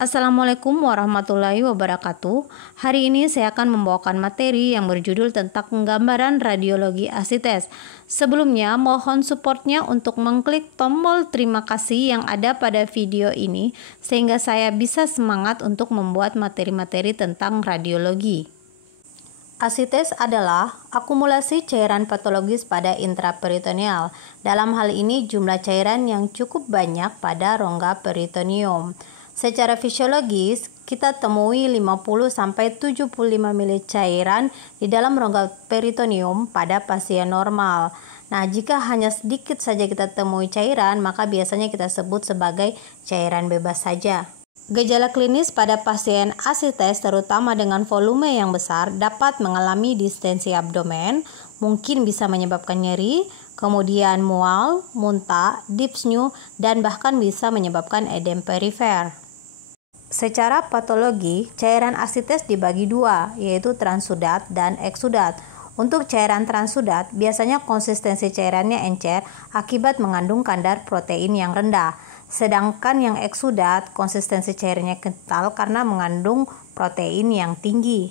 Assalamualaikum warahmatullahi wabarakatuh. Hari ini saya akan membawakan materi yang berjudul tentang penggambaran radiologi asites. Sebelumnya, mohon supportnya untuk mengklik tombol terima kasih yang ada pada video ini, sehingga saya bisa semangat untuk membuat materi-materi tentang radiologi. Asites adalah akumulasi cairan patologis pada intraperitoneal. Dalam hal ini, jumlah cairan yang cukup banyak pada rongga peritoneum. Secara fisiologis, kita temui 50-75 ml cairan di dalam rongga peritoneum pada pasien normal. Nah, jika hanya sedikit saja kita temui cairan, maka biasanya kita sebut sebagai cairan bebas saja. Gejala klinis pada pasien asites terutama dengan volume yang besar dapat mengalami distensi abdomen, mungkin bisa menyebabkan nyeri, kemudian mual, muntah, dyspnea, dan bahkan bisa menyebabkan edem perifer. Secara patologi, cairan asites dibagi dua, yaitu transudat dan eksudat. Untuk cairan transudat, biasanya konsistensi cairannya encer akibat mengandung kadar protein yang rendah. Sedangkan yang eksudat, konsistensi cairannya kental karena mengandung protein yang tinggi.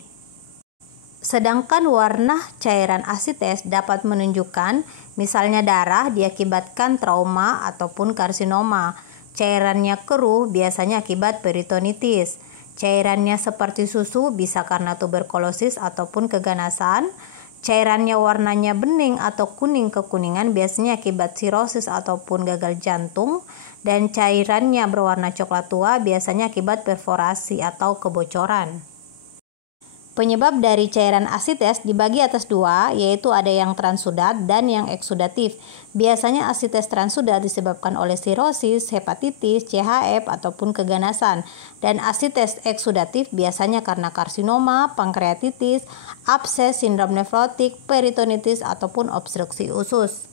Sedangkan warna cairan asites dapat menunjukkan misalnya darah diakibatkan trauma ataupun karsinoma. Cairannya keruh biasanya akibat peritonitis. Cairannya seperti susu bisa karena tuberkulosis ataupun keganasan. Cairannya warnanya bening atau kuning kekuningan biasanya akibat sirosis ataupun gagal jantung. Dan cairannya berwarna coklat tua biasanya akibat perforasi atau kebocoran. Penyebab dari cairan asites dibagi atas dua, yaitu ada yang transudat dan yang eksudatif. Biasanya asites transudat disebabkan oleh sirosis, hepatitis, CHF, ataupun keganasan. Dan asites eksudatif biasanya karena karsinoma, pankreatitis, abses, sindrom nefrotik, peritonitis, ataupun obstruksi usus.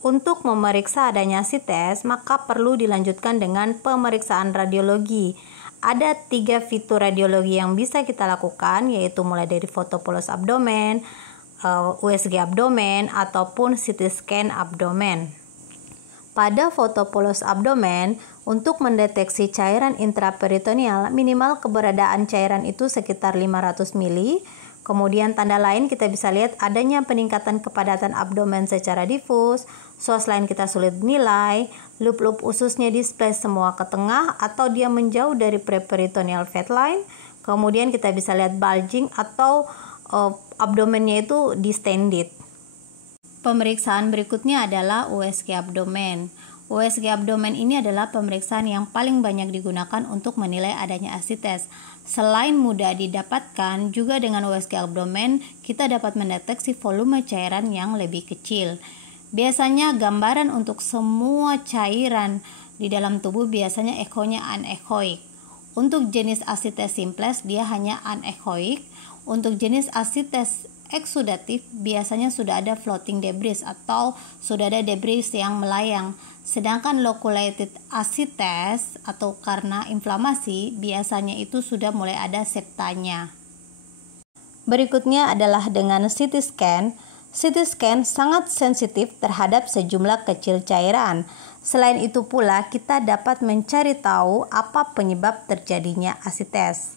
Untuk memeriksa adanya asites, maka perlu dilanjutkan dengan pemeriksaan radiologi. Ada 3 fitur radiologi yang bisa kita lakukan, yaitu mulai dari foto polos abdomen, USG abdomen, ataupun CT scan abdomen. Pada foto polos abdomen, untuk mendeteksi cairan intraperitoneal, minimal keberadaan cairan itu sekitar 500 ml. Kemudian tanda lain kita bisa lihat adanya peningkatan kepadatan abdomen secara difus, SOS lain kita sulit dinilai, loop-loop ususnya display semua ke tengah atau dia menjauh dari preperitoneal fat line. Kemudian kita bisa lihat bulging atau abdomennya itu distended. Pemeriksaan berikutnya adalah USG abdomen. USG abdomen ini adalah pemeriksaan yang paling banyak digunakan untuk menilai adanya asites. Selain mudah didapatkan, juga dengan USG abdomen kita dapat mendeteksi volume cairan yang lebih kecil. Biasanya gambaran untuk semua cairan di dalam tubuh biasanya ekonya anechoic. Untuk jenis asites simplex dia hanya anechoic. Untuk jenis asites eksudatif biasanya sudah ada floating debris atau sudah ada debris yang melayang. Sedangkan loculated asites atau karena inflamasi biasanya itu sudah mulai ada septanya. Berikutnya adalah dengan CT scan. CT scan sangat sensitif terhadap sejumlah kecil cairan. Selain itu pula kita dapat mencari tahu apa penyebab terjadinya asites.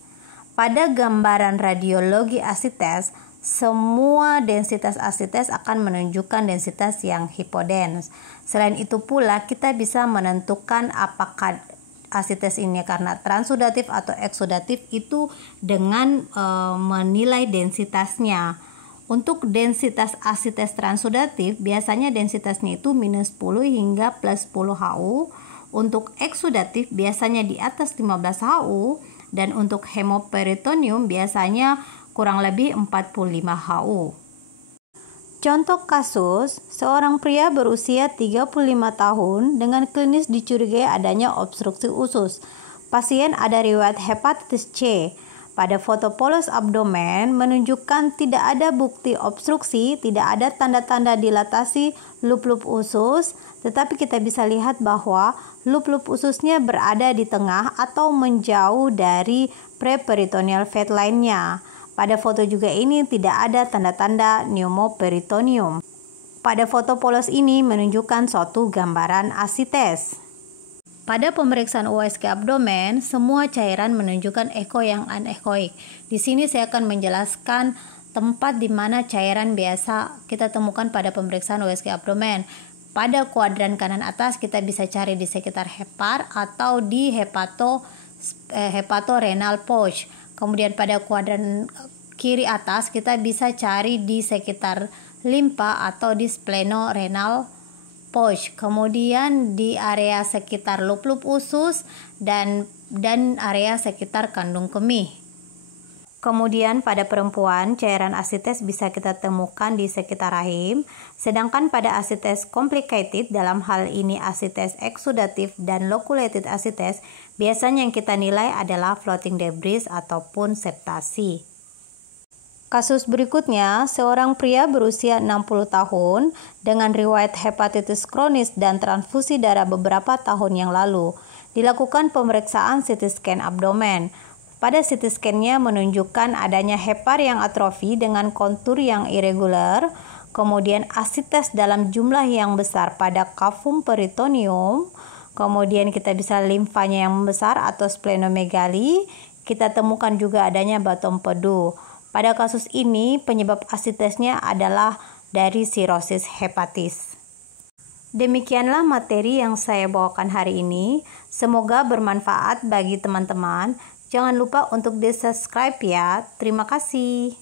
Pada gambaran radiologi asites, semua densitas asites akan menunjukkan densitas yang hipodens. Selain itu pula kita bisa menentukan apakah asites ini karena transudatif atau eksudatif itu dengan menilai densitasnya. Untuk densitas asites transudatif biasanya densitasnya itu minus 10 hingga plus 10 HU. Untuk eksudatif biasanya di atas 15 HU. Dan untuk hemoperitoneum biasanya kurang lebih 45 HU. Contoh kasus, seorang pria berusia 35 tahun dengan klinis dicurigai adanya obstruksi usus. Pasien ada riwayat hepatitis C. Pada foto polos abdomen menunjukkan tidak ada bukti obstruksi, tidak ada tanda-tanda dilatasi loop-loop usus, tetapi kita bisa lihat bahwa loop-loop ususnya berada di tengah atau menjauh dari preperitoneal fat line-nya. Pada foto juga ini tidak ada tanda-tanda pneumoperitoneum. Pada foto polos ini menunjukkan suatu gambaran asites. Pada pemeriksaan USG abdomen, semua cairan menunjukkan eko yang anekoik. Di sini saya akan menjelaskan tempat di mana cairan biasa kita temukan pada pemeriksaan USG abdomen. Pada kuadran kanan atas kita bisa cari di sekitar hepar atau di hepatorenal pouch. Kemudian pada kuadran kiri atas kita bisa cari di sekitar limpa atau di splenorenal pouch. Kemudian di area sekitar lup-lup usus dan area sekitar kandung kemih. Kemudian pada perempuan cairan asites bisa kita temukan di sekitar rahim, sedangkan pada asites complicated, dalam hal ini asites exudatif dan loculated asites, biasanya yang kita nilai adalah floating debris ataupun septasi. Kasus berikutnya, seorang pria berusia 60 tahun dengan riwayat hepatitis kronis dan transfusi darah beberapa tahun yang lalu. Dilakukan pemeriksaan CT scan abdomen. Pada CT scan-nya menunjukkan adanya hepar yang atrofi dengan kontur yang irregular, kemudian asites dalam jumlah yang besar pada cavum peritoneum, kemudian kita bisa limfanya yang membesar atau splenomegali, kita temukan juga adanya batu empedu. Pada kasus ini, penyebab asitesnya adalah dari sirosis hepatis. Demikianlah materi yang saya bawakan hari ini. Semoga bermanfaat bagi teman-teman. Jangan lupa untuk di-subscribe ya. Terima kasih.